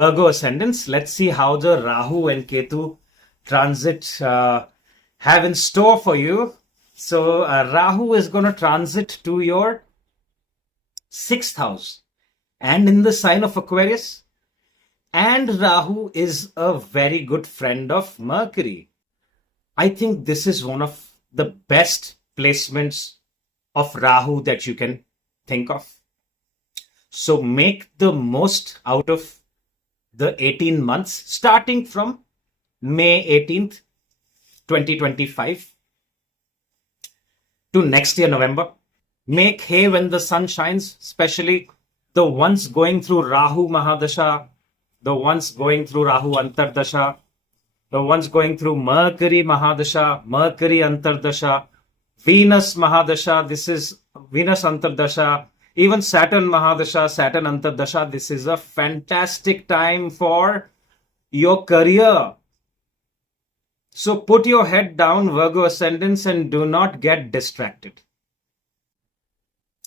Virgo ascendants. Let's see how the Rahu and Ketu transit have in store for you. So Rahu is going to transit to your 6th house and in the sign of Aquarius. And Rahu is a very good friend of Mercury. I think this is one of the best placements of Rahu that you can think of. So make the most out of the 18 months starting from May 18th, 2025 to next year, November. Make hay when the sun shines, especially the ones going through Rahu Mahadasha, the ones going through Rahu Antardasha, the ones going through Mercury Mahadasha, Mercury Antardasha, Venus Mahadasha, this is Venus Antardasha, even Saturn Mahadasha, Saturn Antardasha. This is a fantastic time for your career. So put your head down, Virgo ascendants, and do not get distracted.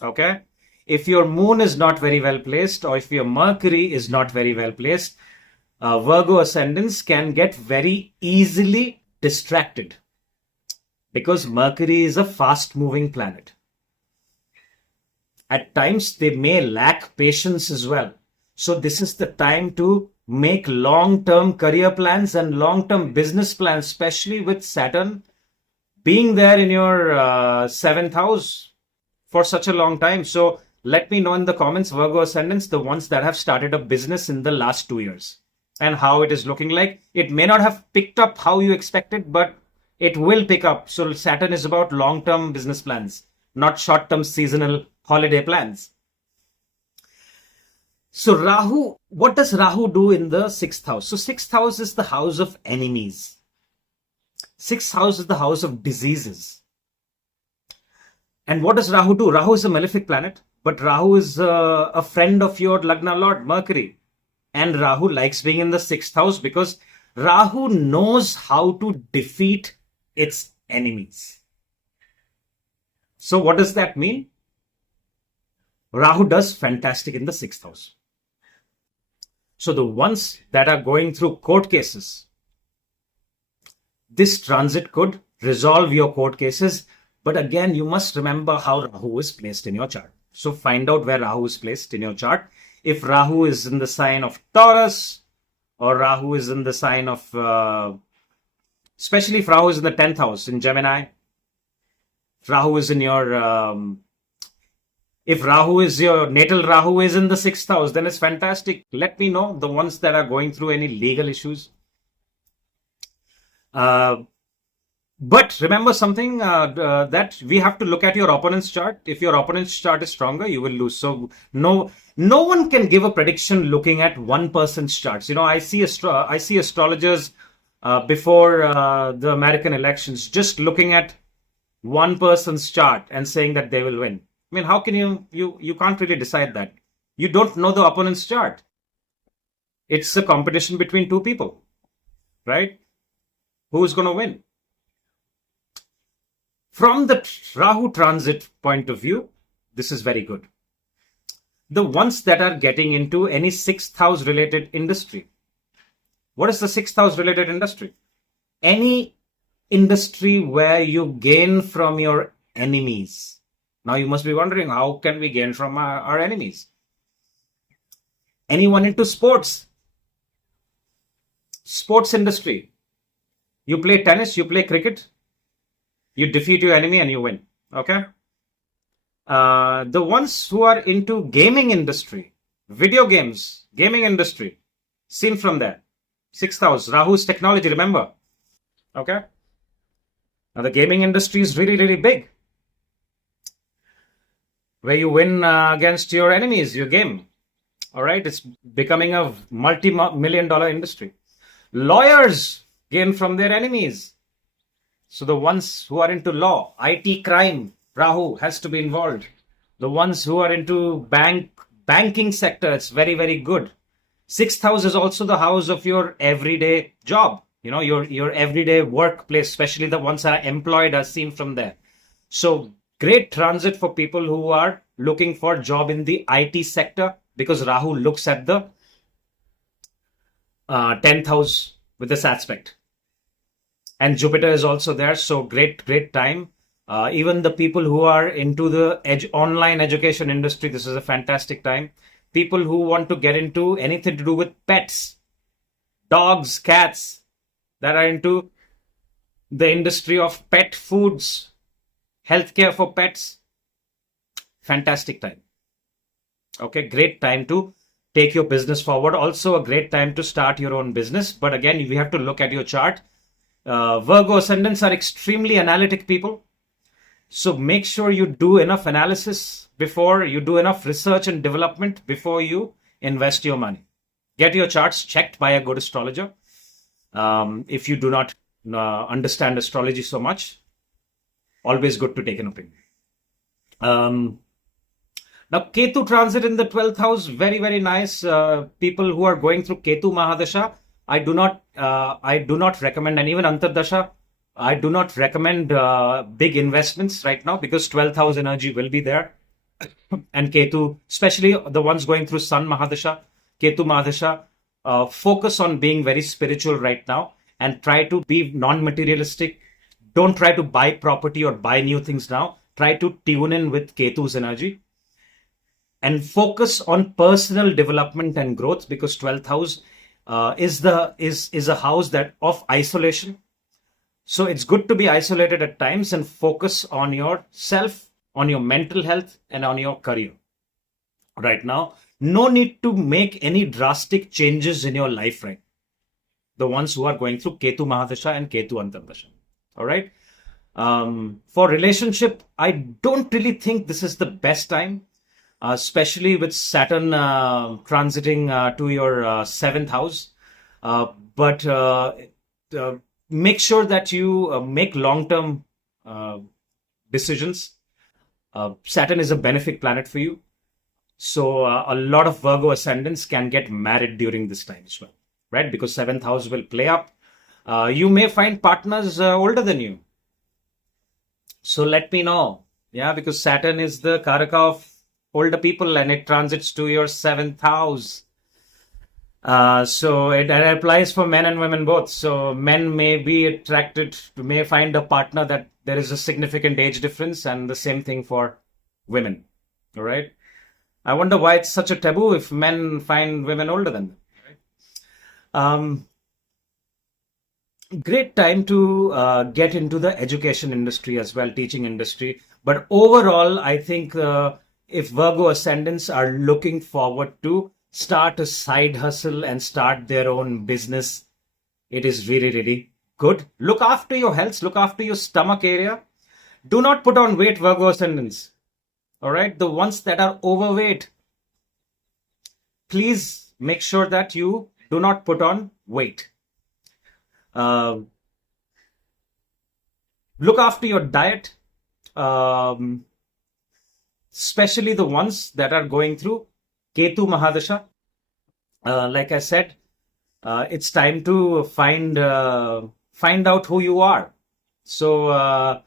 Okay? If your moon is not very well placed, or if your Mercury is not very well placed, Virgo ascendants can get very easily distracted because Mercury is a fast moving planet. At times, they may lack patience as well. So this is the time to make long-term career plans and long-term business plans, especially with Saturn being there in your 7th house for such a long time. So let me know in the comments, Virgo ascendants, the ones that have started a business in the last 2 years and how it is looking like. It may not have picked up how you expected, but it will pick up. So Saturn is about long-term business plans, not short-term seasonal holiday plans. So Rahu, what does Rahu do in the 6th house? So 6th house is the house of enemies. 6th house is the house of diseases. And what does Rahu do? Rahu is a malefic planet, but Rahu is a friend of your Lagna Lord, Mercury. And Rahu likes being in the 6th house because Rahu knows how to defeat its enemies. So what does that mean? Rahu does fantastic in the 6th house. So the ones that are going through court cases, this transit could resolve your court cases. But again, you must remember how Rahu is placed in your chart. So find out where Rahu is placed in your chart. If Rahu is in the sign of Taurus, or Rahu is in the sign of, especially if Rahu is in the 10th house in Gemini, if Rahu is in your, if Rahu is your natal Rahu is in the 6th house, then it's fantastic. Let me know the ones that are going through any legal issues. But remember something that we have to look at your opponent's chart. If your opponent's chart is stronger, you will lose. So no one can give a prediction looking at one person's charts. You know, I see astrologers before the American elections just looking at one person's chart and saying that they will win. I mean, how can you can't really decide that. You don't know the opponent's chart. It's a competition between two people, right? Who's going to win? From the Rahu transit point of view, this is very good. The ones that are getting into any 6th house related industry. What is the 6th house related industry? Any industry where you gain from your enemies. Now you must be wondering, how can we gain from our enemies? Anyone into sports? Sports industry. You play tennis, you play cricket. You defeat your enemy and you win. Okay. The ones who are into gaming industry, video games, gaming industry, seen from there. 6th house, Rahu's technology, remember. Okay. Now the gaming industry is really, really big. Where you win against your enemies, your game. All right. It's becoming a multi-million-dollar industry. Lawyers gain from their enemies. So the ones who are into law, IT crime, Rahu has to be involved. The ones who are into banking sector, it's very, very good. 6th house is also the house of your everyday job. You know, your everyday workplace, especially the ones that are employed are seen from there. So great transit for people who are looking for job in the IT sector because Rahu looks at the 10th house with this aspect. And Jupiter is also there, so great time. Even the people who are into the online education industry, this is a fantastic time. People who want to get into anything to do with pets, dogs, cats, that are into the industry of pet foods, healthcare for pets, fantastic time. Okay, great time to take your business forward. Also a great time to start your own business. But again, we have to look at your chart. Virgo ascendants are extremely analytic people. So make sure you do enough analysis before you do enough research and development before you invest your money. Get your charts checked by a good astrologer. If you do not understand astrology so much, always good to take an opinion. Now, Ketu transit in the 12th house, very nice. People who are going through Ketu Mahadasha, I do not recommend, and even Antardasha, I do not recommend big investments right now because 12th house energy will be there. And Ketu, especially the ones going through Sun Mahadasha, Ketu Mahadasha, focus on being very spiritual right now and try to be non-materialistic. Don't try to buy property or buy new things now. Try to tune in with Ketu's energy and focus on personal development and growth, because 12th house is a house that of isolation. So it's good to be isolated at times and focus on yourself, on your mental health, and on your career. Right now, no need to make any drastic changes in your life, right? The ones who are going through Ketu Mahadasha and Ketu Antardasha. All right. For relationship, I don't really think this is the best time, especially with Saturn transiting to your 7th house. But make sure that you make long-term decisions. Saturn is a benefic planet for you. So a lot of Virgo ascendants can get married during this time as well, right? Because 7th house will play up. You may find partners older than you. So let me know. Yeah, because Saturn is the Karaka of older people and it transits to your 7th house. So it applies for men and women both. So men may be attracted, may find a partner that there is a significant age difference, and the same thing for women. All right. I wonder why it's such a taboo if men find women older than them. Great time to get into the education industry as well, teaching industry. But overall, I think if Virgo ascendants are looking forward to start a side hustle and start their own business, it is really good. Look after your health, look after your stomach area. Do not put on weight, Virgo ascendants. All right, the ones that are overweight, please make sure that you do not put on weight. Look after your diet, especially the ones that are going through Ketu Mahadasha. Like I said, it's time to find out who you are. So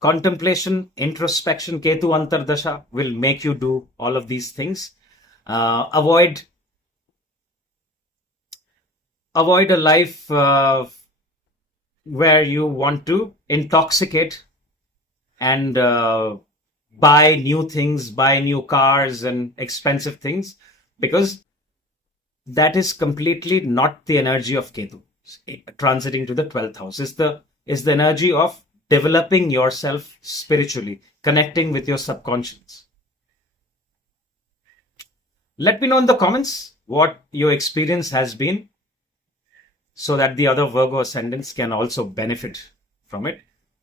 contemplation, introspection, Ketu Antardasha will make you do all of these things. Avoid a life where you want to intoxicate and buy new things, buy new cars and expensive things, because that is completely not the energy of Ketu. Transiting to the 12th house is the energy of developing yourself spiritually, connecting with your subconscious. Let me know in the comments what your experience has been, so that the other Virgo ascendants can also benefit from it.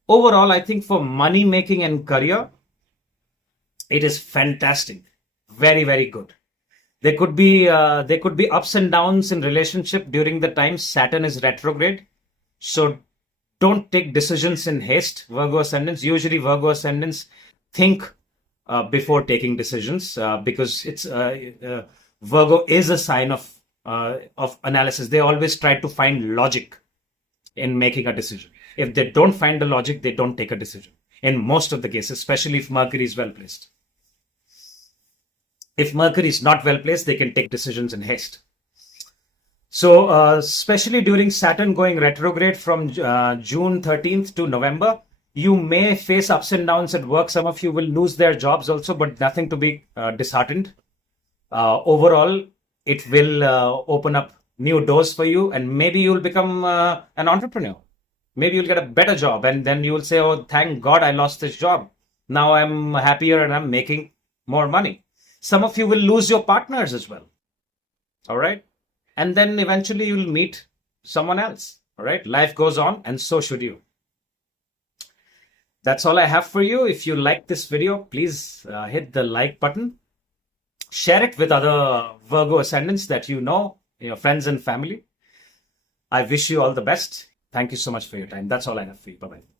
Overall, I think for money making and career, it is fantastic. Very good. There could be ups and downs in relationship during the time Saturn is retrograde. So don't take decisions in haste, Virgo ascendants. Usually Virgo ascendants think before taking decisions, because it's Virgo is a sign of analysis. They always try to find logic in making a decision. If they don't find the logic, they don't take a decision. In most of the cases, especially if Mercury is well placed. If Mercury is not well placed, they can take decisions in haste. So, especially during Saturn going retrograde from June 13th to November, you may face ups and downs at work. Some of you will lose their jobs also, but nothing to be disheartened. Overall, it will open up new doors for you, and maybe you'll become an entrepreneur. Maybe you'll get a better job, and then you'll say, "Oh, thank God I lost this job. Now I'm happier and I'm making more money." Some of you will lose your partners as well. All right. And then eventually you'll meet someone else. All right. Life goes on, and so should you. That's all I have for you. If you like this video, please hit the like button. Share it with other Virgo ascendants that you know, your friends and family. I wish you all the best. Thank you so much for your time. That's all I have for you. Bye-bye.